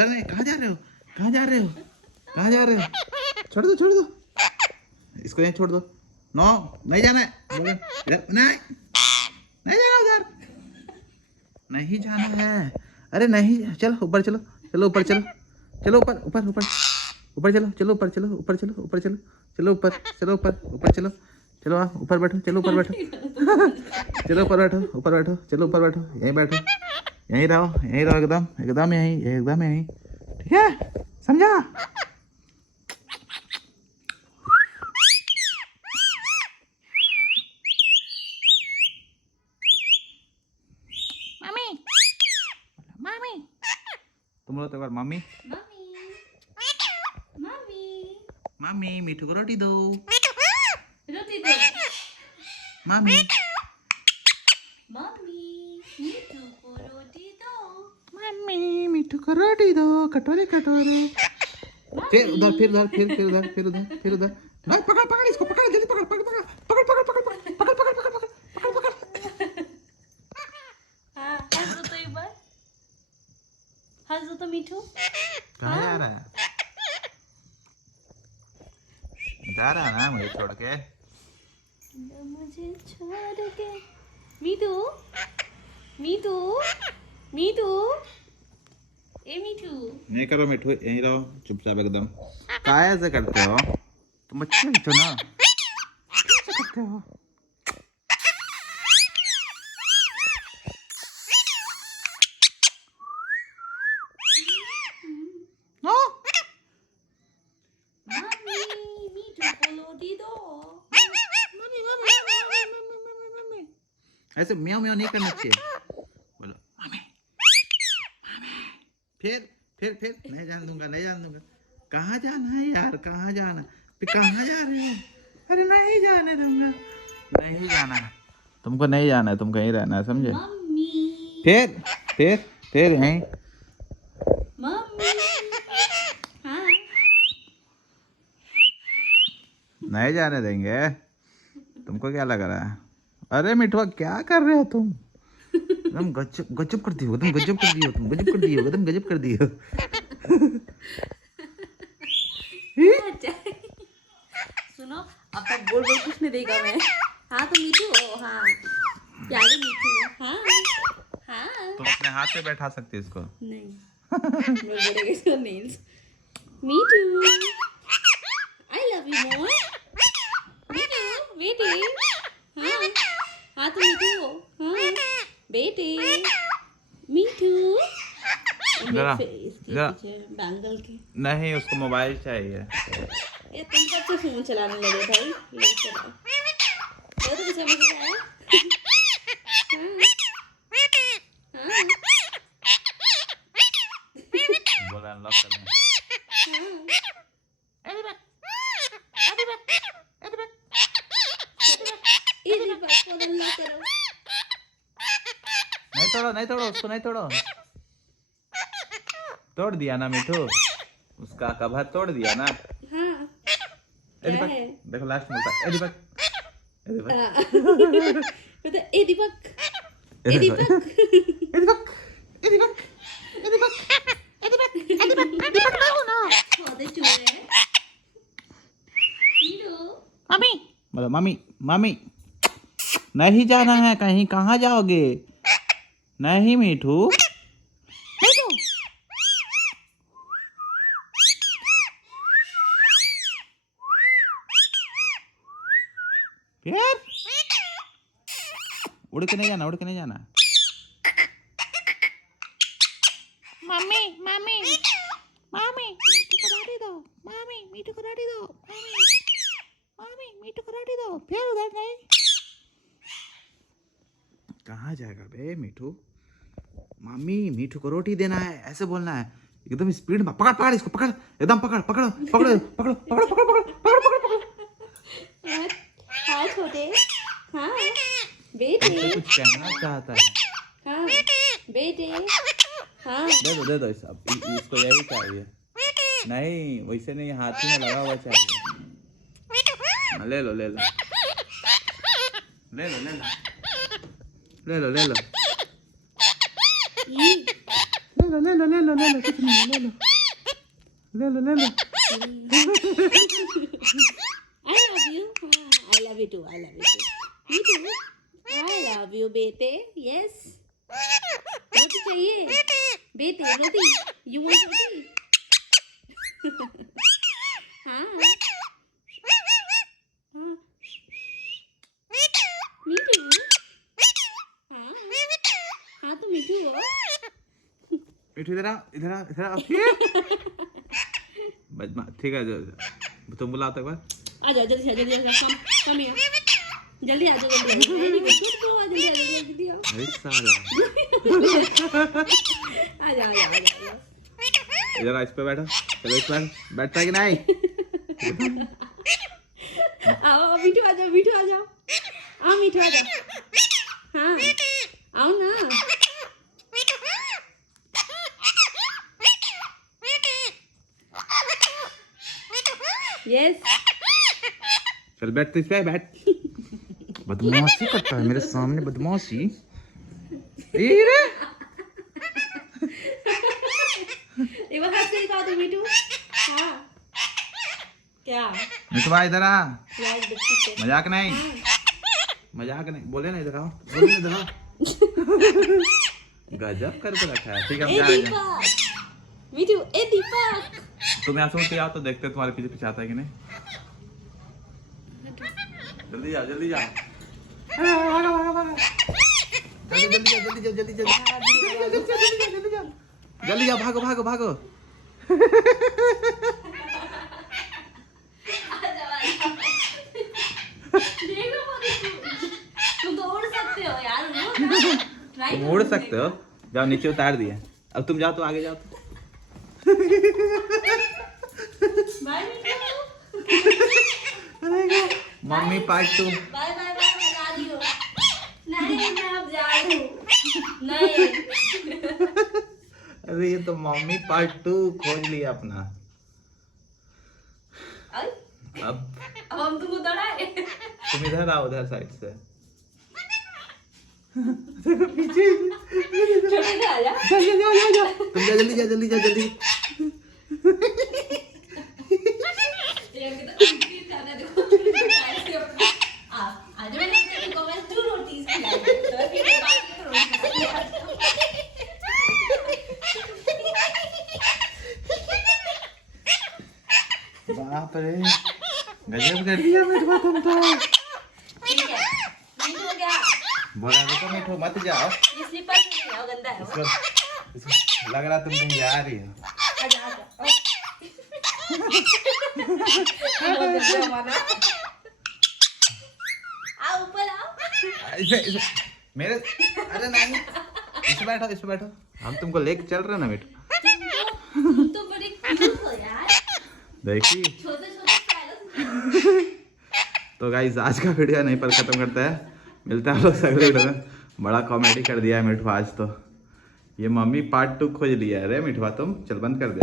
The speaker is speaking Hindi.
अरे कहाँ जा रहे हो, कहाँ जा रहे हो, कहाँ जा रहे हो? छोड़ दो, छोड़ दो इसको, यहीं छोड़ दो। नो, नहीं जाना है, नहीं नहीं जाना उधर, नहीं जाना है। अरे नहीं, चलो ऊपर चलो, चलो ऊपर चलो, चलो ऊपर ऊपर ऊपर ऊपर चलो, चलो ऊपर चलो, ऊपर चलो, ऊपर चलो, चलो ऊपर, चलो ऊपर, ऊपर चलो, चलो आ ऊपर बैठो, चलो ऊपर बैठो चलो ऊपर बैठो, ऊपर बैठो, चलो ऊपर बैठो, यहीं बैठो, यहीं रहो, यहीं रहो, एकदम एकदम यहीं, एकदम यहीं, ठीक है, समझा? मामी, मामी, तुम लोग तो एक बार मामी, मम्मी मामी मिठू को रोटी दो, रोटी दो, मामी, मम्मी मिट्टू को रोटी दो, मम्मी मिठू को रोटी दो, कटोरे कटोरे। फिर उधर, फिर उधर, फिर उधर, फिर उधर, फिर उधर। नहीं, पकड़ पकड़ इसको, पकड़ जल्दी, पकड़ पकड़ पकड़ पकड़ पकड़ पकड़ पकड़ पकड़ पकड़ पकड़ पकड़ पकड़। हाँ हंस दो तो एक बार, हंस दो तो मिट्टू। कहाँ जा रहा है? जा रहा है ना मुझे छोड़ के? मुझे छोड़ के मिट्टू, मिट्टू, मिट्टू, ए मिट्टू। नहीं करो मिठू, यहीं रहो चुपचाप एकदम। काय ऐसे करते हो तुम? बच्चे हो ना, कैसे करते हो? नो, मम्मी मिट्टू को रोटी दो। ऐसे म्याऊ म्याऊ नहीं करना चाहिए, बोलो मम्मी, फिर नहीं जान दूंगा, नहीं जान दूंगा। कहाँ जाना है यार, कहाँ जाना? फिर कहाँ जा रहे हो? अरे नहीं जाने दूंगा, नहीं जाना है तुमको, नहीं जाना है, तुम कहीं रहना है, समझे? मम्मी, फिर यहीं। मम्मी, हाँ नहीं जाने देंगे, तुमको क्या लग रहा है? अरे मिठुआ क्या कर रहे हो तुम? तुम गजब गजब कर दी हो, तुम गजब कर दी हो, तुम गजब कर दी हो, तुम गजब कर दी हो। सुनो, अब तक बोल बोल कुछ नहीं देगा मैं। हाँ तो मिट्टू हो, हाँ प्यारे मिट्टू, हाँ हाँ। तुम अपने हाथ पे बैठा सकते हो इसको। नहीं बोलेगा इसको nails. Mitthu, I love you more. Mitthu बेटे, हाँ हाँ तो मिट्टू हो, हाँ बेटे मिट्टू। जरा, इसके जरा। पीछे बैंगल के। नहीं, उसको मोबाइल चाहिए। ये तुम कब से फोन चलाने लगे भाई? ले चलाओ। देखो तो कैसे मैसेज आया? हाँ बोला अनलॉक कर दे। इसी बात को अनलॉक करो। नहीं तोड़ो उसको, नहीं तोड़ो। तोड़ दिया ना मिठू, उसका कवर तोड़ दिया ना। हाँ ए दीपक, क्या है? देखो लास्ट में होता है। ए दीपक, ए दीपक, मतलब ए दीपक, ए ए दीपक, दीपक, ए दीपक, ए दीपक, ए दीपक, ए दीपक, ए दीपक, ए दीपक आओ ना। बहुत चुप है। हीरो मम्मी, बोलो मम्मी, मम्मी नहीं जाना है कहीं, कहाँ जाओगे? नहीं मिठू, मिठू। फिर उड़ के नहीं जाना, उड़ के नहीं जाना। मम्मी, मम्मी, मम्मी मीठू को रोटी दो, मम्मी मीठू को रोटी दो, मम्मी, मम्मी मीठू को रोटी दो। फिर उधर नहीं, कहाँ जाएगा बे मिठू? मम्मी मीठू को रोटी देना है, ऐसे बोलना है एकदम स्पीड में। पकड़ पकड़ इसको, पकड़ एकदम, पकड़ पकड़ पकड़ पकड़ पकड़ पकड़ पकड़ पकड़ पकड़। हाँ छोटे, हाँ बेटे, कुछ कहना चाहता है। हाँ बेटे, हाँ दे दो इसको यही चाहिए। नहीं वैसे नहीं, हाथी में लगा हुआ चाहिए। ले लो ले लो ले लो ले लो ले लो ले लो ले लो कुछ नहीं, ले लो I love you. I love you too. I love you too. You too. I love you, बेटे. Yes. रोटी चाहिए? बेटे रोटी. You want रोटी? हाँ. हाँ. मिठू. हाँ. हाँ तो मिठू हो. मिठू इधर आ. बदमा ठीक है, तुम बुलाओ तो एक बार. आ जाओ जल्दी कम यहाँ. जल्दी आ जाओ वेरी गुड. जल्दी आओ. अरे साला. आ जाओ. इधर आ, इस पे बैठो. चलो इस पर बैठता है कि नहीं? आओ मिठू आ जाओ. आओ मिठू आ जाओ. हाँ आओ ना. यस. चल बैठ, इस पे बैठ. बदमाशी करता है मेरे सामने, बदमाशी. ये रे एक बार हाथ से दिखाओ तो मिठू. हाँ क्या मिठू भाई इधर आ. मजाक नहीं, बोले ना इधर आओ. गजब करके रखा है. ठीक है, मिठू. ए दीपक तुम यहाँ से आओ तो देखते तुम्हारे पीछे आता है कि नहीं. जल्दी जा. जल्दी जा, भागो. तुम तो उड़ सकते हो यार. तुम उड़ सकते हो. जाओ नीचे उतार दिए. अब तुम जाओ तो आगे जाओ. Mummy part 2. Bye bye bye. मैं जा रही हूँ. नहीं मैं अब जा रही हूँ. नहीं. अरे ये तो मम्मी पार्ट 2 खोज लिया अपना. अब हम तुमको दौड़ाए. तुम इधर आओ, उधर साइड से. छोटे से आ जा. तुम जा जल्दी. बाप रे, गजब कर दिया मिठू तुम तो. ठीक है मिठू क्या बोला तो मिठू मत जाओ. ये स्लीपर नहीं है, गंदा है वो. इसको लग रहा तुम कहीं जा रही हो. आजा. आओ ऊपर आओ. मेरे अरे नहीं, इस पे बैठो. हम तुमको लेके चल रहे हैं ना मिठू. तुम तो बड़े क्यूट हो यार. देखिए छोटे. तो गाइस आज का वीडियो नहीं पर खत्म करते हैं. मिलते हैं हम लोग अगले वीडियो में. बड़ा कॉमेडी कर दिया है मिठू आज तो. ये मम्मी पार्ट 2 खोज लिया है रे मिठू. तुम चल बंद कर दे.